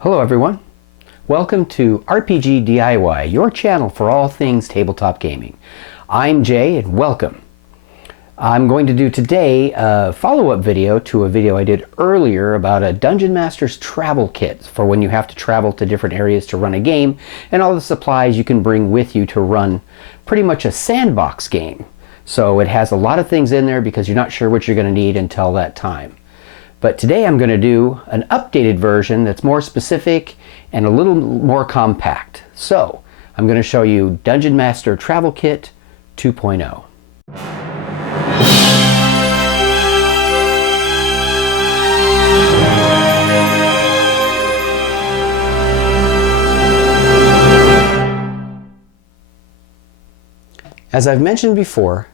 Hello everyone. Welcome to RPG DIY, your channel for all things tabletop gaming. I'm Jay and welcome. I'm going to do today a follow-up video to a video I did earlier about a Dungeon Master's travel kit for when you have to travel to different areas to run a game and all the supplies you can bring with you to run pretty much a sandbox game. So it has a lot of things in there because you're not sure what you're going to need until that time. But today I'm going to do an updated version that's more specific and a little more compact. So I'm going to show you Dungeon Master Travel Kit 2.0. As I've mentioned before,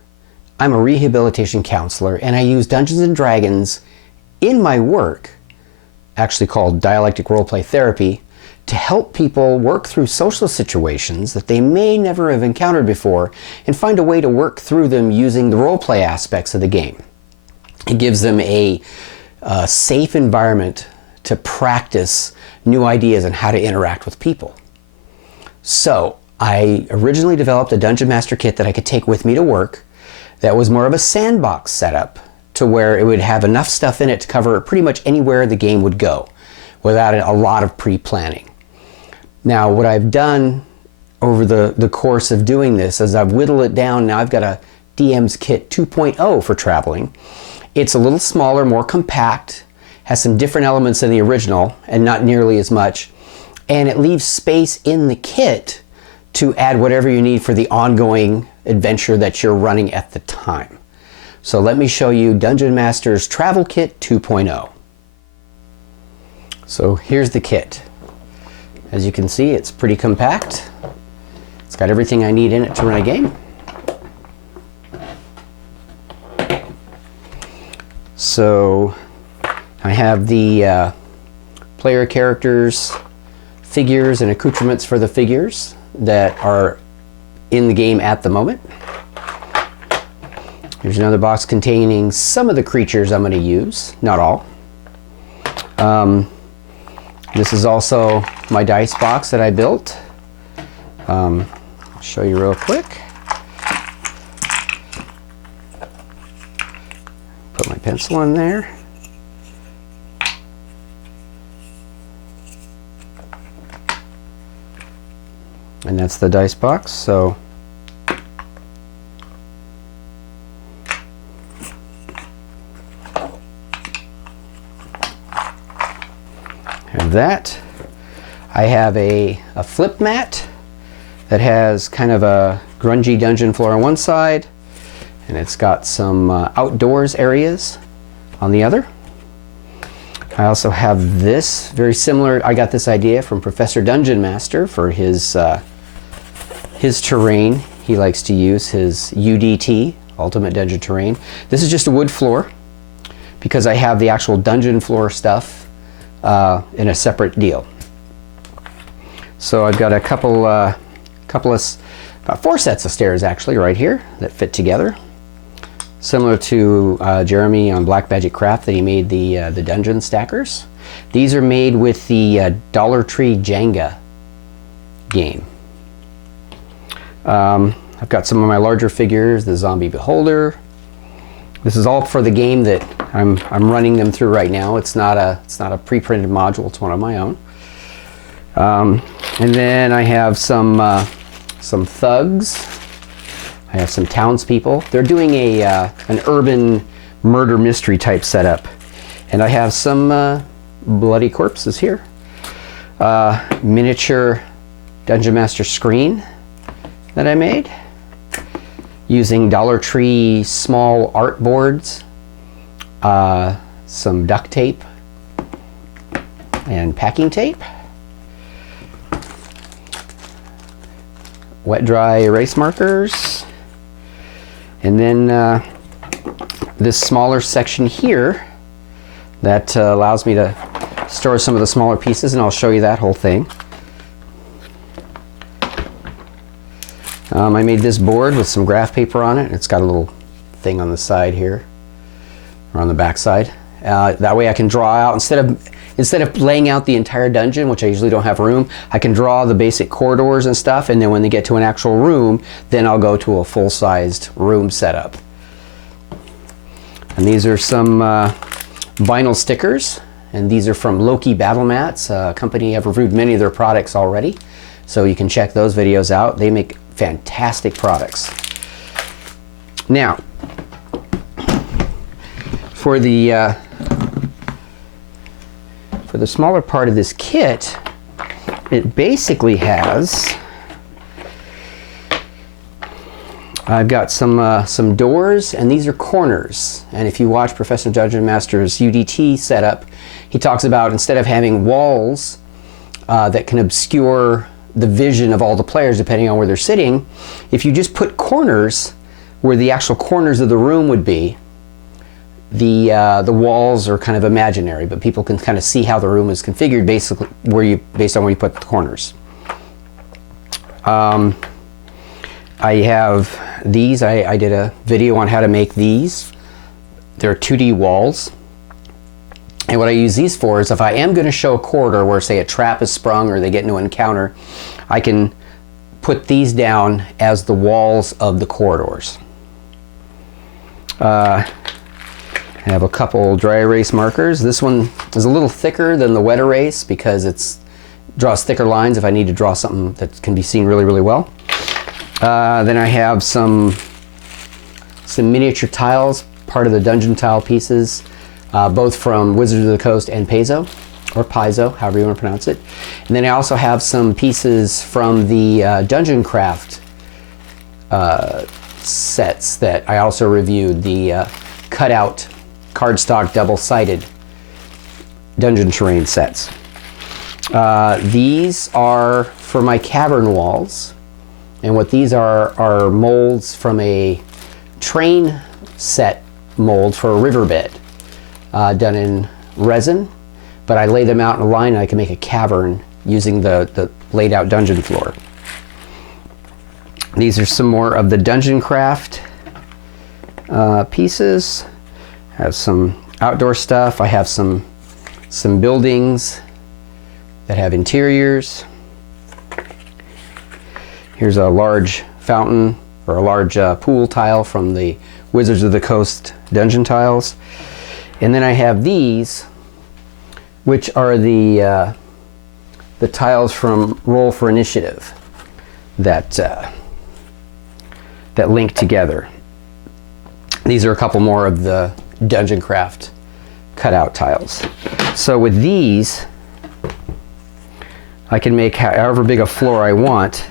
I'm a rehabilitation counselor and I use Dungeons and Dragons in my work, actually called dialectic roleplay therapy, to help people work through social situations that they may never have encountered before and find a way to work through them using the roleplay aspects of the game. It gives them a safe environment to practice new ideas on how to interact with people. So I originally developed a Dungeon Master kit that I could take with me to work that was more of a sandbox setup, to where it would have enough stuff in it to cover pretty much anywhere the game would go without a lot of pre-planning. Now what I've done over the course of doing this is I've whittled it down. Now I've got a DM's Kit 2.0 for traveling. It's a little smaller, more compact, has some different elements than the original and not nearly as much, and it leaves space in the kit to add whatever you need for the ongoing adventure that you're running at the time. So let me show you Dungeon Master's Travel Kit 2.0. So here's the kit. As you can see, it's pretty compact. It's got everything I need in it to run a game. So I have the player characters, figures, and accoutrements for the figures that are in the game at the moment. Here's another box containing some of the creatures I'm going to use, not all. This is also my dice box that I built. I'll show you real quick. Put my pencil in there. And that's the dice box. So that. I have a flip mat that has kind of a grungy dungeon floor on one side, and it's got some outdoors areas on the other. I also have this, very similar. I got this idea from Professor Dungeon Master for his terrain. He likes to use his UDT, Ultimate Dungeon Terrain. This is just a wood floor because I have the actual dungeon floor stuff in a separate deal. So I've got about 4 sets of stairs actually right here that fit together, similar to Jeremy on Black Magic Craft that he made the dungeon stackers. These are made with the Dollar Tree Jenga game. I've got some of my larger figures, the Zombie Beholder. This is all for the game that I'm running them through right now. It's not a pre-printed module. It's one of my own. And then I have some thugs. I have some townspeople. They're doing an urban murder mystery type setup, and I have some bloody corpses here. Miniature Dungeon Master screen that I made using Dollar Tree small art boards, some duct tape and packing tape, wet dry erase markers, and then this smaller section here that allows me to store some of the smaller pieces, and I'll show you that whole thing. I made this board with some graph paper on it. It's got a little thing on the side here, or on the back side. That way I can draw out, instead of instead of laying out the entire dungeon, which I usually don't have room, I can draw the basic corridors and stuff, and then when they get to an actual room, then I'll go to a full-sized room setup. And these are some vinyl stickers, and these are from Loki Battle Mats, a company I've reviewed many of their products already, so you can check those videos out. They make fantastic products. Now, for the smaller part of this kit, it basically has, I've got some doors, and these are corners. And if you watch Professional Dungeon Master's UDT setup, he talks about instead of having walls that can obscure the vision of all the players depending on where they're sitting, if you just put corners where the actual corners of the room would be, the walls are kind of imaginary, but people can kind of see how the room is configured basically based on where you put the corners. I have these. I did a video on how to make these. They're 2D walls. And what I use these for is if I am going to show a corridor where, say, a trap is sprung or they get into an encounter, I can put these down as the walls of the corridors. I have a couple dry erase markers. This one is a little thicker than the wet erase because it draws thicker lines if I need to draw something that can be seen really, really well. Then I have some miniature tiles, part of the dungeon tile pieces, both from Wizards of the Coast and Paizo, or Paizo, however you want to pronounce it. And then I also have some pieces from the Dungeon Craft sets that I also reviewed, the cutout cardstock double-sided dungeon terrain sets. These are for my cavern walls, and what these are molds from a train set mold for a riverbed done in resin, but I lay them out in a line and I can make a cavern using the laid out dungeon floor. These are some more of the Dungeon Craft pieces. I have some outdoor stuff. I have some buildings that have interiors. Here's a large fountain or a large pool tile from the Wizards of the Coast dungeon tiles. And then I have these, which are the tiles from Roll for Initiative that link together. These are a couple more of the Dungeon Craft cutout tiles. So with these, I can make however big a floor I want,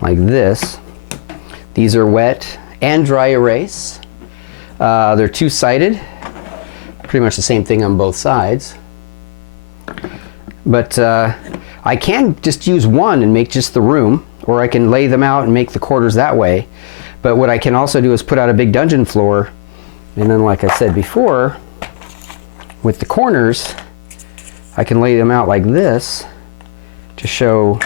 like this. These are wet and dry erase. They're two-sided, pretty much the same thing on both sides. But I can just use one and make just the room, or I can lay them out and make the quarters that way. But what I can also do is put out a big dungeon floor, and then like I said before, with the corners, I can lay them out like this to show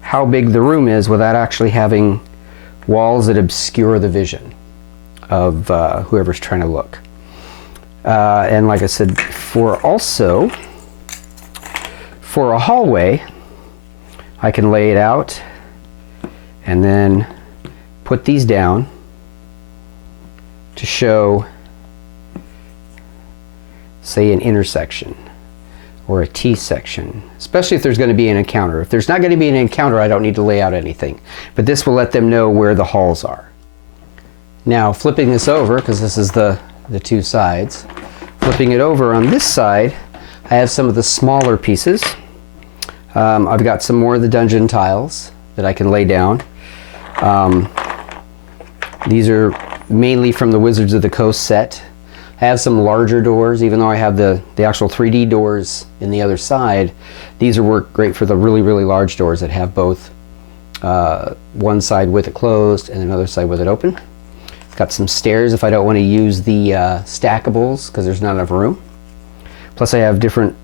how big the room is without actually having walls that obscure the vision of whoever's trying to look. And like I said, for a hallway, I can lay it out and then put these down to show, say, an intersection or a T-section, especially if there's going to be an encounter. If there's not going to be an encounter, I don't need to lay out anything. But this will let them know where the halls are. Now, flipping this over, because this is the two sides, flipping it over on this side, I have some of the smaller pieces. I've got some more of the dungeon tiles that I can lay down. These are mainly from the Wizards of the Coast set. I have some larger doors, even though I have the actual 3D doors in the other side. These work great for the really, really large doors that have both one side with it closed and another side with it open. Got some stairs if I don't want to use the stackables because there's not enough room. Plus I have different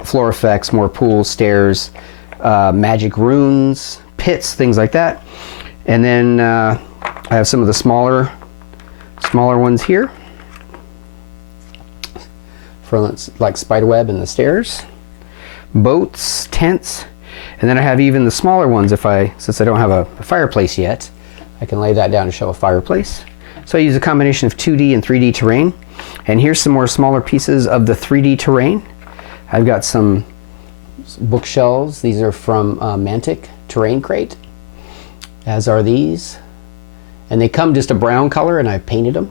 floor effects, more pools, stairs, magic runes, pits, things like that. And then I have some of the smaller ones here. for like spiderweb and the stairs, boats, tents, and then I have even the smaller ones. Since I don't have a fireplace yet, I can lay that down to show a fireplace. So I use a combination of 2D and 3D terrain. And here's some more smaller pieces of the 3D terrain. I've got some bookshelves. These are from Mantic Terrain Crate, as are these. And they come just a brown color, and I painted them.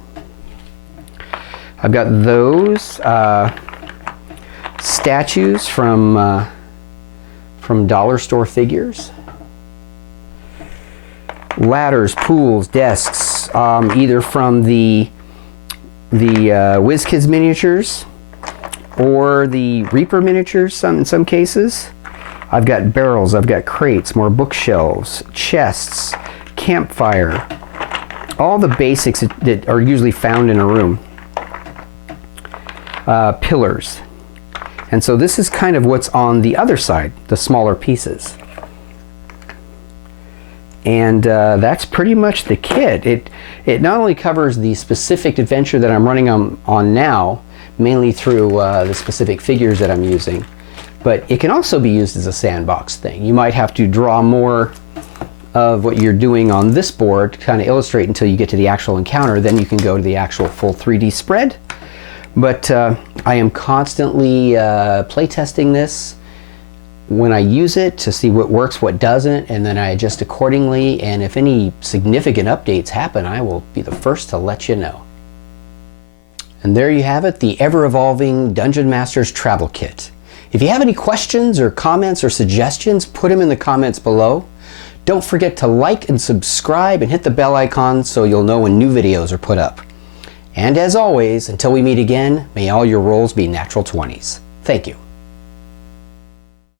I've got those statues from dollar store figures. Ladders, pools, desks, either from the WizKids miniatures or the Reaper miniatures in some cases. I've got barrels, I've got crates, more bookshelves, chests, campfire, all the basics that are usually found in a room. Pillars. And so this is kind of what's on the other side, the smaller pieces. And that's pretty much the kit. It not only covers the specific adventure that I'm running on now, mainly through the specific figures that I'm using, but it can also be used as a sandbox thing. You might have to draw more of what you're doing on this board to kind of illustrate until you get to the actual encounter. Then you can go to the actual full 3D spread. But I am constantly playtesting this when I use it to see what works, what doesn't, and then I adjust accordingly. And if any significant updates happen, I will be the first to let you know. And there you have it, the ever-evolving Dungeon Masters Travel Kit. If you have any questions or comments or suggestions, put them in the comments below. Don't forget to like and subscribe and hit the bell icon so you'll know when new videos are put up. And as always, until we meet again, may all your rolls be natural 20s. Thank you.